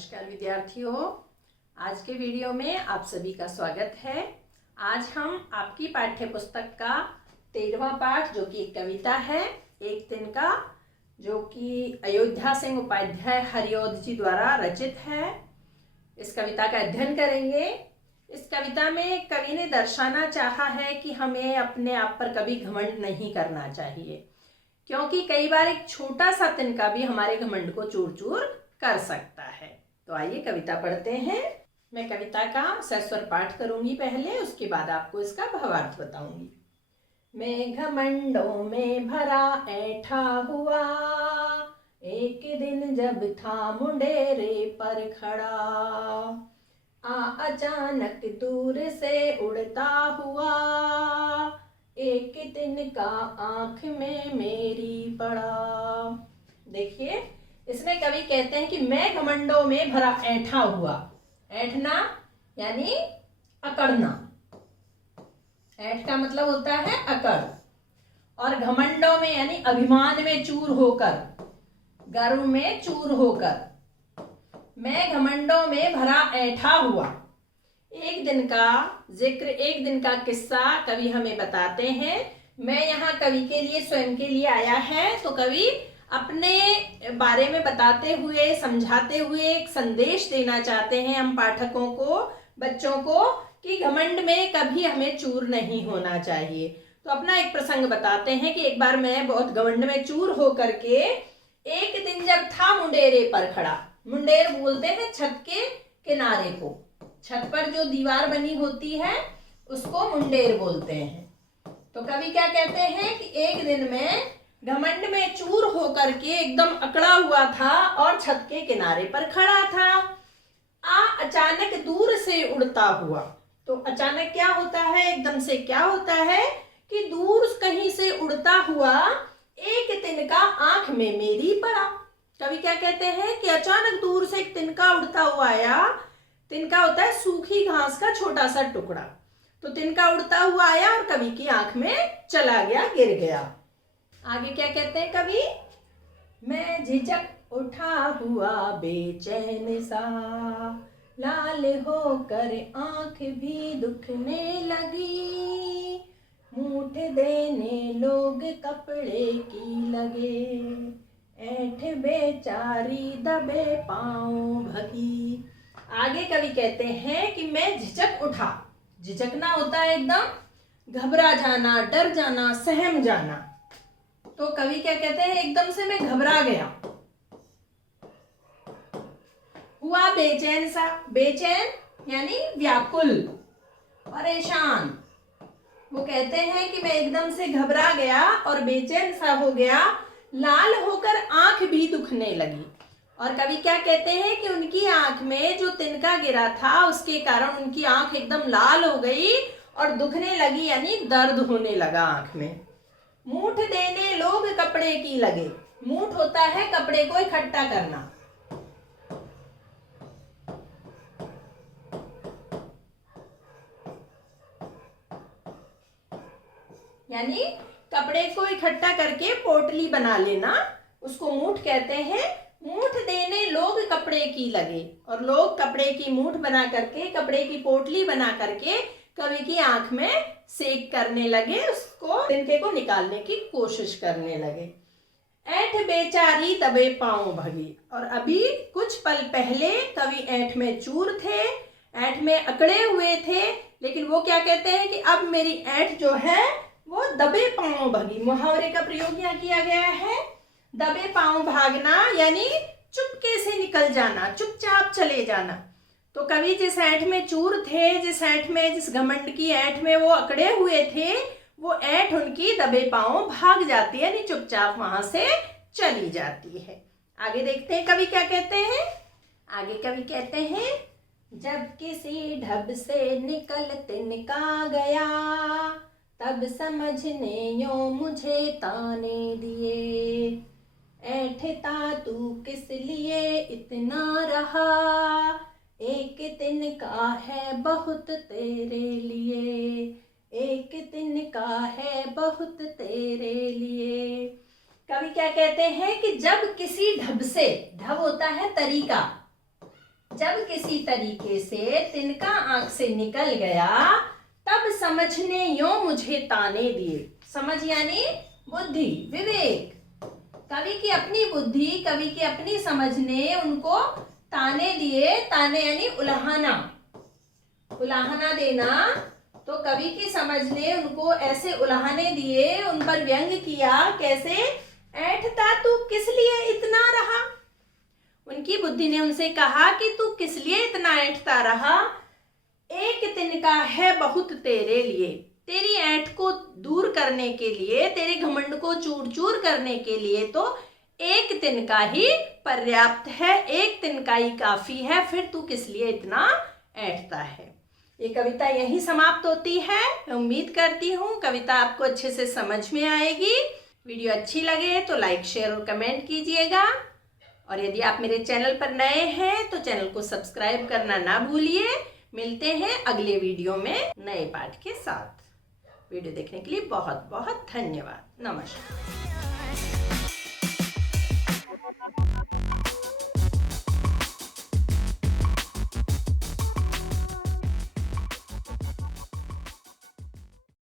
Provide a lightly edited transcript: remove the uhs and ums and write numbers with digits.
नमस्कार विद्यार्थियों, आज के वीडियो में आप सभी का स्वागत है। आज हम आपकी पाठ्य पुस्तक का 13वां पाठ जो कि एक कविता है एक दिन का, जो कि अयोध्या सिंह उपाध्याय हरिऔध जी द्वारा रचित है, इस कविता का अध्ययन करेंगे। इस कविता में कवि ने दर्शाना चाहा है कि हमें अपने आप पर कभी घमंड नहीं करना चाहिए, क्योंकि कई बार एक छोटा सा तिनका भी हमारे घमंड को चूर चूर कर सकता है। तो आइए कविता पढ़ते हैं। मैं कविता का सस्वर पाठ करूंगी पहले, उसके बाद आपको इसका भावार्थ बताऊंगी। मैं घमंडों में भरा ऐठा हुआ, एक दिन जब था मुंडेरे पर खड़ा, अचानक दूर से उड़ता हुआ, एक तिनका आंख में मेरी पड़ा। देखिए, इसमें कवि कहते हैं कि मैं घमंडों में भरा ऐठा हुआ। ऐठना यानी अकड़ना। ऐठ का मतलब होता है अकड़, और घमंडों में यानी अभिमान में चूर होकर, गर्व में चूर होकर। मैं घमंडों में भरा ऐठा हुआ। एक दिन का जिक्र, एक दिन का किस्सा कवि हमें बताते हैं। मैं यहाँ कवि के लिए, स्वयं के लिए आया है, तो कवि अपने बारे में बताते हुए, समझाते हुए एक संदेश देना चाहते हैं हम पाठकों को, बच्चों को, कि घमंड में कभी हमें चूर नहीं होना चाहिए। तो अपना एक प्रसंग बताते हैं कि एक बार मैं बहुत घमंड में चूर हो करके, एक दिन जब था मुंडेरे पर खड़ा। मुंडेर बोलते हैं छत के किनारे को, छत पर जो दीवार बनी होती है उसको मुंडेर बोलते हैं। तो कवि क्या कहते हैं कि एक दिन में घमंड में चूर होकर के एकदम अकड़ा हुआ था और छत के किनारे पर खड़ा था। अचानक दूर से उड़ता हुआ। तो अचानक क्या होता है, एकदम से क्या होता है कि दूर कहीं से उड़ता हुआ एक तिनका आंख में मेरी पड़ा। कवि क्या कहते हैं कि अचानक दूर से एक तिनका उड़ता हुआ आया। तिनका होता है सूखी घास का छोटा सा टुकड़ा। तो तिनका उड़ता हुआ आया और कवि की आंख में चला गया, गिर गया। आगे क्या कहते हैं कवि, मैं झिझक उठा हुआ बेचैन सा, लाल होकर आंख भी दुखने लगी, मूठ देने लोग कपड़े की लगे, ऐठ बेचारी दबे पांव भगी। आगे कवि कहते हैं कि मैं झिझक उठा। झिझकना होता है एकदम घबरा जाना, डर जाना, सहम जाना। तो कवि क्या कहते हैं, एकदम से मैं घबरा गया, हुआ बेचैन सा। बेचैन यानी व्याकुल, परेशान। वो कहते हैं कि मैं एकदम से घबरा गया और बेचैन सा हो गया, लाल होकर आंख भी दुखने लगी। और कवि क्या कहते हैं कि उनकी आंख में जो तिनका गिरा था उसके कारण उनकी आंख एकदम लाल हो गई और दुखने लगी, यानी दर्द होने लगा आंख में। मूठ देने लोग कपड़े की लगे। मूठ होता है कपड़े को इकट्ठा करना। यानी कपड़े को इकट्ठा करके पोटली बना लेना, उसको मूठ कहते हैं। मूठ देने लोग कपड़े की लगे, और लोग कपड़े की मूठ बना करके, कपड़े की पोटली बना करके कवि की आंख में सेक करने लगे, उसको तिनके को निकालने की कोशिश करने लगे। ऐठ बेचारी दबे पांव भगी। और अभी कुछ पल पहले कवि ऐठ में चूर थे, ऐठ में अकड़े हुए थे, लेकिन वो क्या कहते हैं कि अब मेरी ऐठ जो है वो दबे पांव भगी। मुहावरे का प्रयोग यहाँ किया गया है। दबे पांव भागना यानी चुपके से निकल जाना, चुपचाप चले जाना। तो कवि जिस ऐंठ में चूर थे, जिस ऐंठ में, जिस घमंड की ऐंठ में वो अकड़े हुए थे, वो ऐंठ उनकी दबे पांव भाग जाती है, यानी चुपचाप वहां से चली जाती है। आगे देखते हैं कवि क्या कहते हैं। आगे कवि कहते हैं, जब किसी ढब से निकल तिनका गया, तब समझने यो मुझे ताने दिए, ऐठता तू किस लिए इतना रहा, एक तिनका है बहुत तेरे लिए, एक तिनका है बहुत तेरे लिए। कवि क्या कहते हैं कि जब किसी ढब से, ढब होता है तरीका, जब किसी तरीके से तिनका आंख से निकल गया, तब समझने यों मुझे ताने दिए। समझ यानी बुद्धि, विवेक। कवि की अपनी बुद्धि, कवि की अपनी समझ ने उनको ताने दिए। ताने यानी उलाहना, उलाहना देना। तो कवि की समझ ने उनको ऐसे उलाहने दिए, उन पर व्यंग किया। कैसे? ऐंठता तू किस लिए इतना रहा। उनकी बुद्धि ने उनसे कहा कि तू किस लिए इतना ऐंठता रहा। एक तिनका है बहुत तेरे लिए। तेरी ऐंठ को दूर करने के लिए, तेरे घमंड को चूर चूर करने के लिए तो एक तिनका ही पर्याप्त है, एक तिनका ही काफी है, फिर तू किस लिए इतना ऐंठता है। ये कविता यहीं समाप्त होती है। मैं उम्मीद करती हूँ कविता आपको अच्छे से समझ में आएगी। वीडियो अच्छी लगे तो लाइक, शेयर और कमेंट कीजिएगा। और यदि आप मेरे चैनल पर नए हैं तो चैनल को सब्सक्राइब करना ना भूलिए। मिलते हैं अगले वीडियो में नए पाठ के साथ। वीडियो देखने के लिए बहुत बहुत धन्यवाद। नमस्कार।